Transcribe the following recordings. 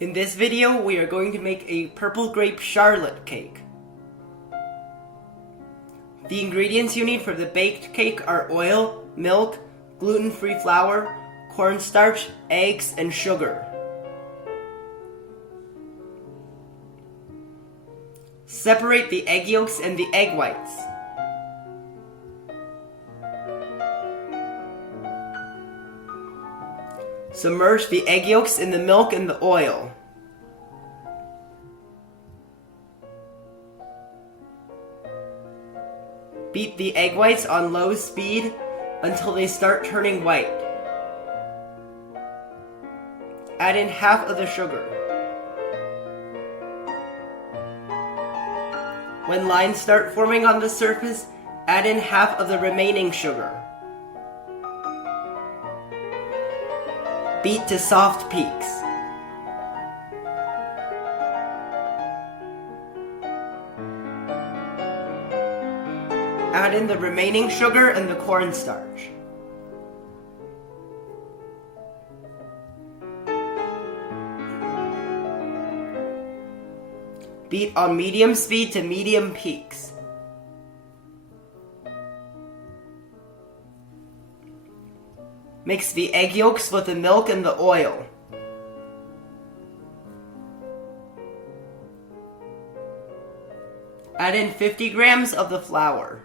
In this video, we are going to make a purple grape charlotte cake. The ingredients you need for the baked cake are oil, milk, gluten-free flour, cornstarch, eggs, and sugar. Separate the egg yolks and the egg whites. Submerge the egg yolks in the milk and the oil. Beat the egg whites on low speed until they start turning white. Add in half of the sugar. When lines start forming on the surface, add in half of the remaining sugar. Beat to soft peaks. Add in the remaining sugar and the cornstarch. Beat on medium speed to medium peaks. Mix the egg yolks with the milk and the oil. Add in 50 grams of the flour.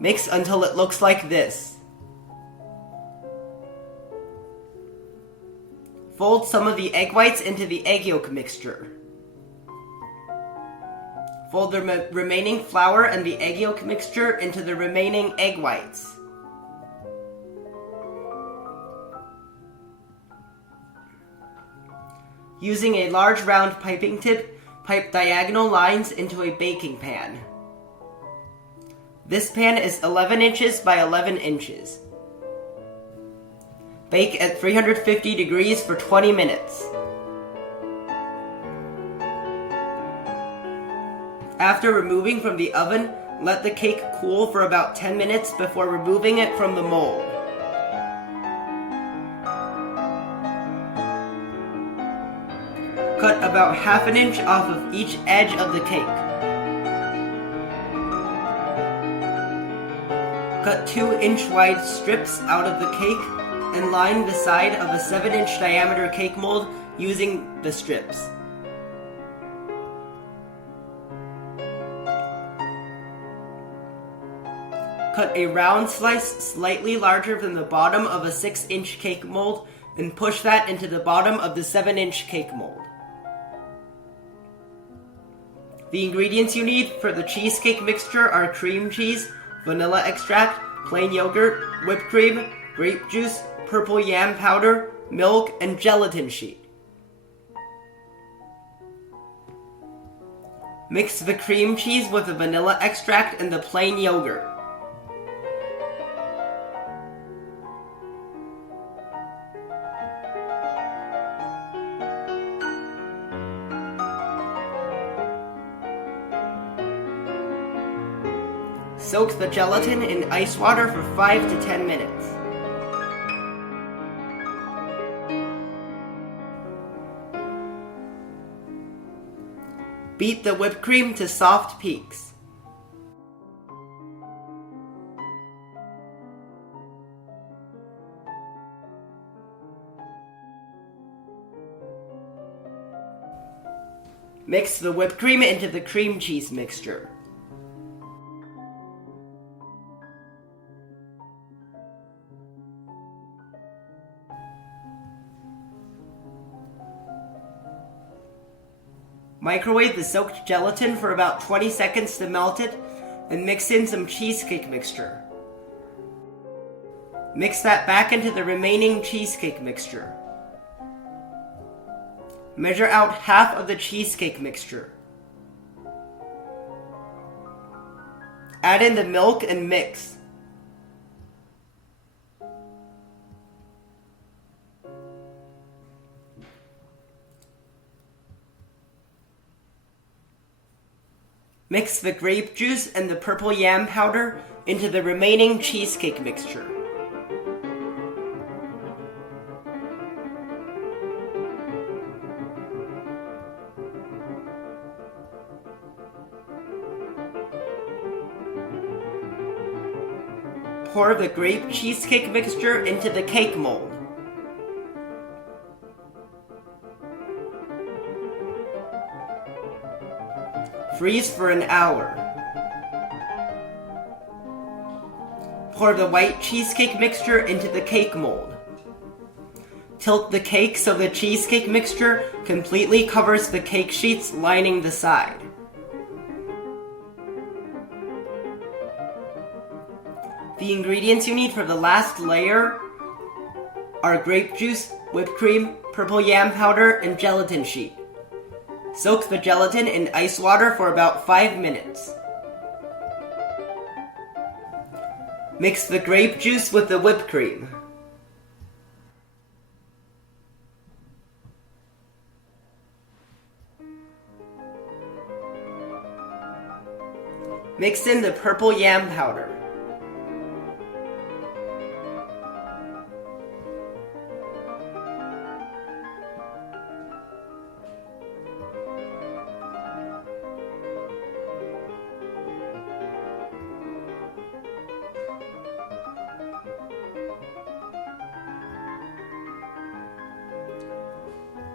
Mix until it looks like this. Fold some of the egg whites into the egg yolk mixture. Fold the remaining flour and the egg yolk mixture into the remaining egg whites. Using a large round piping tip, pipe diagonal lines into a baking pan. This pan is 11 inches by 11 inches. Bake at 350 degrees for 20 minutes. After removing from the oven, let the cake cool for about 10 minutes before removing it from the mold. Cut about half an inch off of each edge of the cake. Cut 2-inch wide strips out of the cake and line the side of a 7-inch diameter cake mold using the strips. Cut a round slice slightly larger than the bottom of a 6-inch cake mold and push that into the bottom of the 7-inch cake mold. The ingredients you need for the cheesecake mixture are cream cheese, vanilla extract, plain yogurt, whipped cream, grape juice, purple yam powder, milk, and gelatin sheet. Mix the cream cheese with the vanilla extract and the plain yogurt. Soak the gelatin in ice water for 5 to 10 minutes. Beat the whipped cream to soft peaks. Mix the whipped cream into the cream cheese mixture. Microwave the soaked gelatin for about 20 seconds to melt it, and mix in some cheesecake mixture. Mix that back into the remaining cheesecake mixture. Measure out half of the cheesecake mixture. Add in the milk and mix. Mix the grape juice and the purple yam powder into the remaining cheesecake mixture. Pour the grape cheesecake mixture into the cake mold. Freeze for an hour. Pour the white cheesecake mixture into the cake mold. Tilt the cake so the cheesecake mixture completely covers the cake sheets lining the side. The ingredients you need for the last layer are grape juice, whipped cream, purple yam powder, and gelatin sheet. Soak the gelatin in ice water for about 5 minutes. Mix the grape juice with the whipped cream. Mix in the purple yam powder.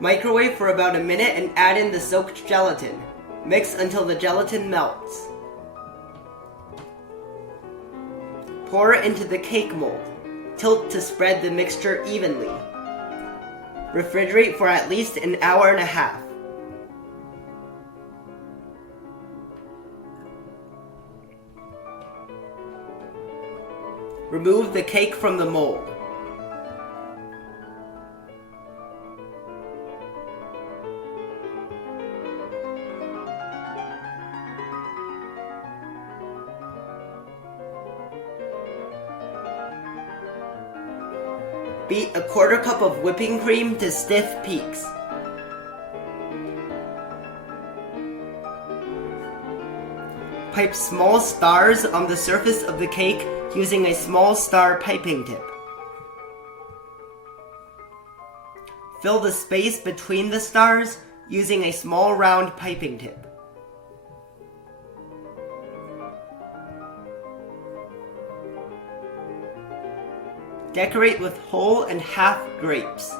Microwave for about a minute and add in the soaked gelatin. Mix until the gelatin melts. Pour it into the cake mold. Tilt to spread the mixture evenly. Refrigerate for at least an hour and a half. Remove the cake from the mold. Beat a quarter cup of whipping cream to stiff peaks. Pipe small stars on the surface of the cake using a small star piping tip. Fill the space between the stars using a small round piping tip. Decorate with whole and half grapes.